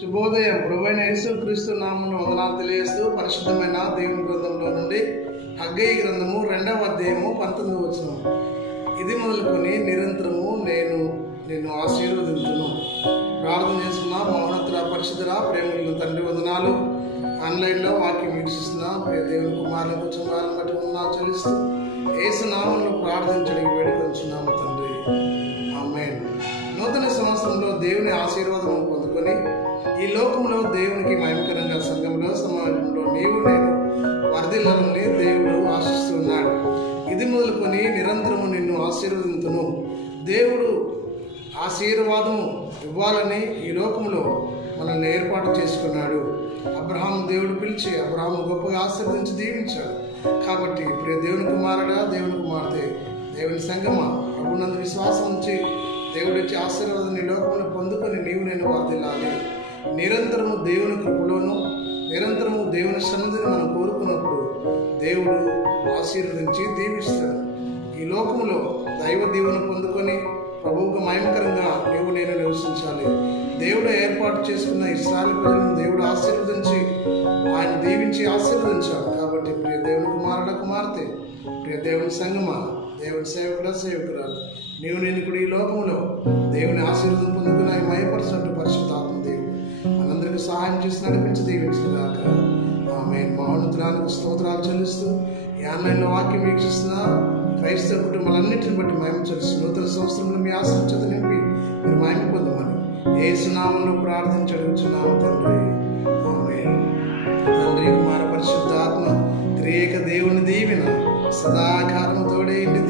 శుభోదయం. ప్రభువైన యేసు క్రీస్తు నామను వందనాలు తెలియజేస్తూ పరిశుద్ధమైన దేవుని గ్రంథంలో నుండి హగ్గయి గ్రంథము రెండవ అధ్యాయము పంతొమ్మిది వచ్చిన ఇది మొదలుకొని నిరంతరము నేను నిన్ను ఆశీర్వదించును. ప్రార్థన చేస్తున్న మౌనతుల పరిశుద్ధుల ప్రేమలను తండ్రి వందనాలు. ఆన్లైన్లో వాక్యం వీక్షిస్తున్న దేవుని దేవుని కొంచెం కుటుంబాలను బట్టి వందనాలు చెల్లిస్తూ యేసు నామంలో ప్రార్థించడానికి వేడుకొంచున్నాము తండ్రి. అమ్మాయి నూతన సంవత్సరంలో దేవుని ఆశీర్వాదం పొందుకొని ఈ లోకంలో దేవునికి మహిమకరంగా సంఘంలో సమాజంలో నీవు నేను వర్ధిల్లాలని దేవుడు ఆశిస్తున్నాడు. ఇది మొదలుకొని నిరంతరము నిన్ను ఆశీర్వదింతును. దేవుడు ఆశీర్వాదము ఇవ్వాలని ఈ లోకంలో మనల్ని ఏర్పాటు చేసుకున్నాడు. అబ్రహాం దేవుడు పిలిచి అబ్రహాం గొప్పగా ఆశీర్వదించి దీవించాడు. కాబట్టి ఇప్పుడు దేవుని కుమారుడా దేవుని కుమార్తె దేవుని సంగమ ప్రభునందు విశ్వాసం ఉంచి దేవుడి నుంచి ఆశీర్వాదం నీ లోకంలో పొందుకొని నీవు నేను వర్దిల్లాలి నిరంతరము దేవుని కృపలోను నిరంతరము దేవుని సన్నిధిని మనం కోరుకున్నప్పుడు దేవుడు ఆశీర్వదించి దీవిస్తాడు. ఈ లోకంలో దైవ దీవెన పొందుకొని ప్రభువుకు మయంకరంగా నీవు నేను నివసించాలి. దేవుడు ఏర్పాటు చేసుకున్న ఇస్రాయల్ ప్రజలను దేవుడు ఆశీర్వదించి ఆయన దీవించి ఆశీర్వదించాడు కాబట్టి ప్రియ దేవుని కుమారుడ కుమార్తె ప్రియ దేవుని సంగమా దేవుని సేవకుడ సేవకురాలు. నీవు నేను కూడా ఈ లోకంలో దేవుని ఆశీర్వదం పొందుకున్న మయపరచినట్టు పరిశుద్ధాత్మ దేవుడు. మనందరికీ సహాయం చేసి నడిపించి దీవించిన దాకా ఆమె మహోన్నతురానికి స్తోత్రాలు చెల్లిస్తూ ఈ ఆన్లైన్లో వాక్యం వీక్షిస్తున్న క్రైస్తవ కుటుంబాలన్నింటిని బట్టి మేము చెల్లిస్తూ నూతన సంవత్సరంలో మీ ఆశీర్వచత నింపి మీరు మహిమ పొందమని ఏ సునామంలో ప్రార్థించడం అడుగుచున్నాము తండ్రి. ఆమె తండ్రి కుమార పరిశుద్ధాత్మ త్రియేక దేవుని దీవెన సదాకాలముతోడే ఇంటి